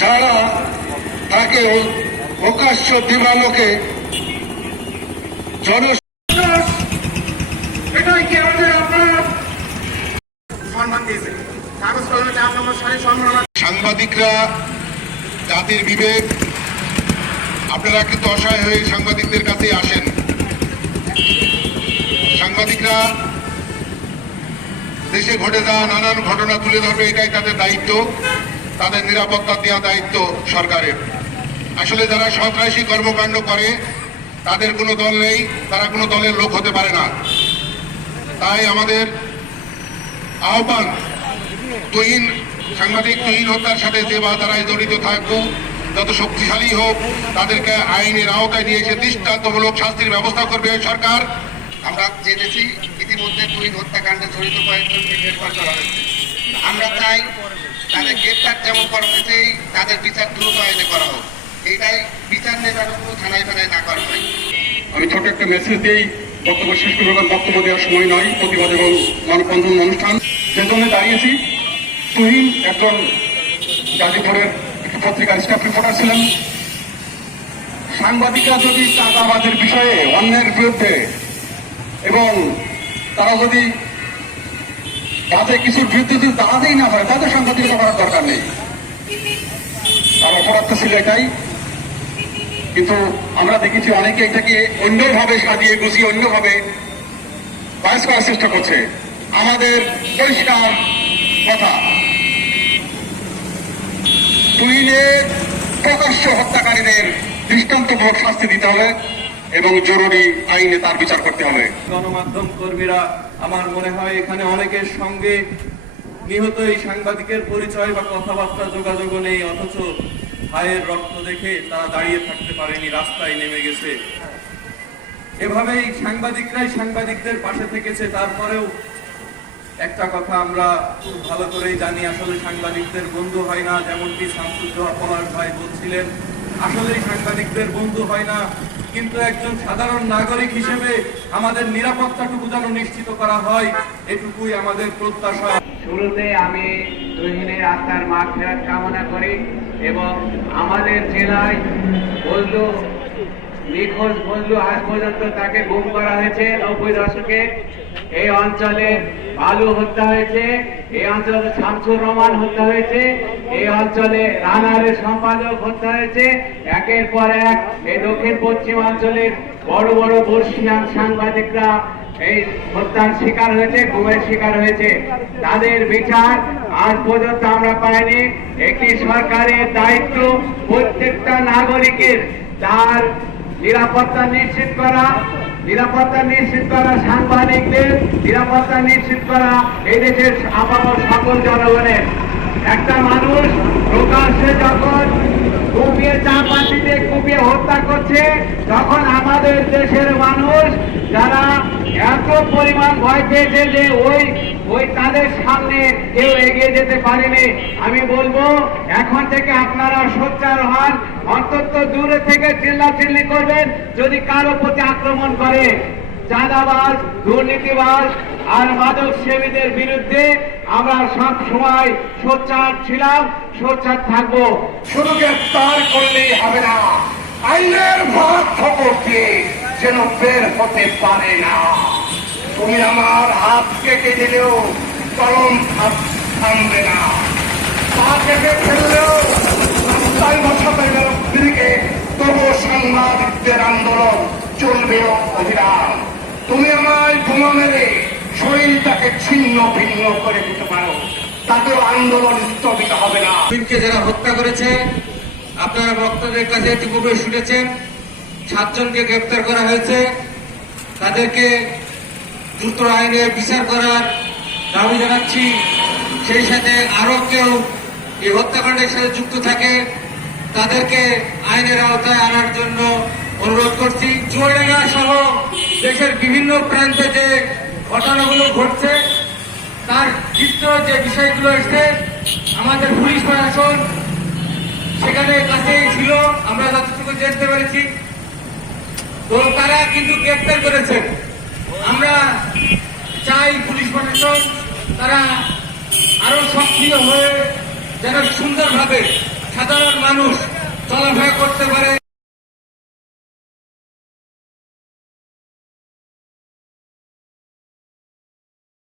যারা তাকে প্রকাশ্য দিবালোকে এটাই কি আমাদের আপনার সম্মান দিয়েছে। কাগজ কলমে চার নম্বর সারি সম্মাননা। সাংবাদিকরা জাতির বিবেক, আপনারা কিন্তু অসহায় হয়ে সাংবাদিকদের কাছে আসেন। সাংবাদিকরা দেশে ঘটে যাওয়া নানান ঘটনা তুলে ধরবে, এটাই তাদের দায়িত্ব, তাদের নিরাপত্তা দেওয়া দায়িত্ব সরকারের। আসলে যারা সন্ত্রাসী কর্মকাণ্ড করে তাদের কোনো দল নেই, তারা কোনো দলের লোক হতে পারে না। তাই আমাদের আহ্বান, সাংবাদিক তুহিন হত্যার সাথে যে বা যারা জড়িত থাকুক, যত শক্তিশালী হোক, তাদেরকে আইনের আওতায় নিয়ে এসে দৃষ্টান্তমূলক শাস্তির ব্যবস্থা করবে সরকার। আমরা জেনেছি ইতিমধ্যে তুহিন হত্যাকাণ্ডে জড়িত কয়েকজনকে গ্রেফতার করা হয়েছে। আমরা চাই তাদের গ্রেফতার যেমন করা হয়েছে তাদের বিচার দ্রুত আইনে করা হোক। এইটাই বিচার নেতারও থানায় থানায় না করা হয়। আমি ছোট একটা মেসেজ দিই, বক্তব্য শেষ করব, বক্তব্য দেওয়ার সময় নয়। প্রতিবাদ এবং মানববন্ধন অনুষ্ঠান যে জন্য দাঁড়িয়েছি, তুহিন একজন গাজীপুরের পত্রিকার স্টাফ রিপোর্টার ছিলেন। সাংবাদিকরা যদি চাঁদাবাজের বিষয়ে অন্যের বিরুদ্ধে এবং তারা যদি বাজে কিছুর বিরুদ্ধে যদি দাঁড়াতেই না হয়, তাদের সাংবাদিকতা করার দরকার নেই। তার অপরাধ ছিল এটাই। কিন্তু আমরা দেখেছি অনেকে এটাকে অন্যভাবে সাজিয়ে গুছিয়ে অন্যভাবে বায়াস করার চেষ্টা করছে। আমাদের পরিষ্কার কথা, তুহিনের প্রকাশ্য হত্যাকারীদের দৃষ্টান্তমূলক শাস্তি দিতে হবে এবং জরুরি আইনে তার বিচার করতে হবে। গণমাধ্যম কর্মীরা, আমার মনে হয় এখানে অনেকের সঙ্গে নিহত এই সাংবাদিকের পরিচয় বা কথাবার্তা যোগাযোগও নেই, অথচ ভাইয়ের রক্ত দেখে তারা দাঁড়িয়ে থাকতে পারেনি, রাস্তায় নেমে গেছে। এভাবেই সাংবাদিকরাই সাংবাদিকদের পাশে থেকেছে। তারপরেও একটা কথা আমরা খুব ভালো করেই জানি, আসলে সাংবাদিকদের বন্ধু হয় না। যেমনটি শামসুজ্জোহা পলাশ ভাই বলছিলেন, আসলেই সাংবাদিকদের বন্ধু হয় না। কিন্তু একজন সাধারণ নাগরিক হিসেবে আমাদের নিরাপত্তাটুকু যেন নিশ্চিত করা হয়, এটুকুই আমাদের প্রত্যাশা। শুরুতে আমি তুহিনের আত্মার মাগফিরাত কামনা করি এবং আমাদের জেলায় বজলু নিখোঁজ বজলু আজ পর্যন্ত তাকে গুম করা হয়েছে 90 দশকে। এই অঞ্চলে বালু হত্যা হয়েছে, এই অঞ্চলে শামসুর রহমান হত্যা হয়েছে, এই অঞ্চলে রানারের সম্পাদক হত্যা হয়েছে। একের পর এক এই দক্ষিণ পশ্চিমাঞ্চলের বড় বড় বর্ষিয়ান সাংবাদিকরা এই হত্যার শিকার হয়েছে, গুমের শিকার হয়েছে। তাদের বিচার আজ পর্যন্ত আমরা পাইনি। একটি সরকারের দায়িত্ব প্রত্যেকটা নাগরিকের তার নিরাপত্তা নিশ্চিত করা, সাংবাদিকদের নিরাপত্তা নিশ্চিত করা, এই দেশের আপামর সকল জনগণের। একটা মানুষ প্রকাশ্যে যখন কুপিয়ে চাপাতিতে কুপিয়ে হত্যা করছে, তখন আমাদের দেশের মানুষ যারা এত পরিমাণ ভয় পেয়েছে যে ওই তাদের সামনে কেউ এগিয়ে যেতে পারেনি। আমি বলবো এখন থেকে আপনারা সোচ্চার হন, অন্তত দূরে থেকে চিল্লাচিল্লি করবেন যদি কারো প্রতি আক্রমণ করে। চাঁদাবাজ, দুর্নীতিবাজ আর মাদক সেবীদের বিরুদ্ধে আমরা সব সময় সোচ্চার ছিলাম, সোচ্চার থাকবো। শুধু গ্রেফতার করলেই হবে না, আইনের ভাগ করতে যেন বের হতে পারে না। তুমি আমার হাত কেটে দিলেও কলম থামবে না, পা কেটে ফেললেও রাস্তায় বসাতে গেল দিকে, তবু সাংবাদিকদের আন্দোলন চলবে অবিরাম। তুমি আমায় বোমা মেরে শরীরটাকে ছিন্ন ভিন্ন করে দিতে পারো, তাতেও আন্দোলন স্থগিত হবে না। যারা হত্যা করেছে, আপনারা বক্তাদের কাছে ইতিপূর্বে শুনেছেন, 7 জনকে গ্রেপ্তার করা হয়েছে। তাদেরকে দ্রুত আইনে বিচার করার দাবি জানাচ্ছি। সেই সাথে আরো কেউ এই হত্যাকাণ্ডের সাথে যুক্ত থাকে, তাদেরকে আইনের আওতায় আনার জন্য অনুরোধ করছি। চুয়াডাঙ্গা সহ দেশের বিভিন্ন প্রান্তে যে ঘটনাগুলো ঘটছে, তার চিত্র যে বিষয়গুলো এসছে, আমাদের পুলিশ প্রশাসন সেখানে কাছেই ছিল, আমরা যতটুকু জানতে পেরেছি। তো তারা কিন্তু গ্রেপ্তার করেছেন। আমরা চাই পুলিশ প্রশাসন তারা আরো সক্রিয় হয়ে যেন সুন্দরভাবে সাধারণ মানুষ চলাফেরা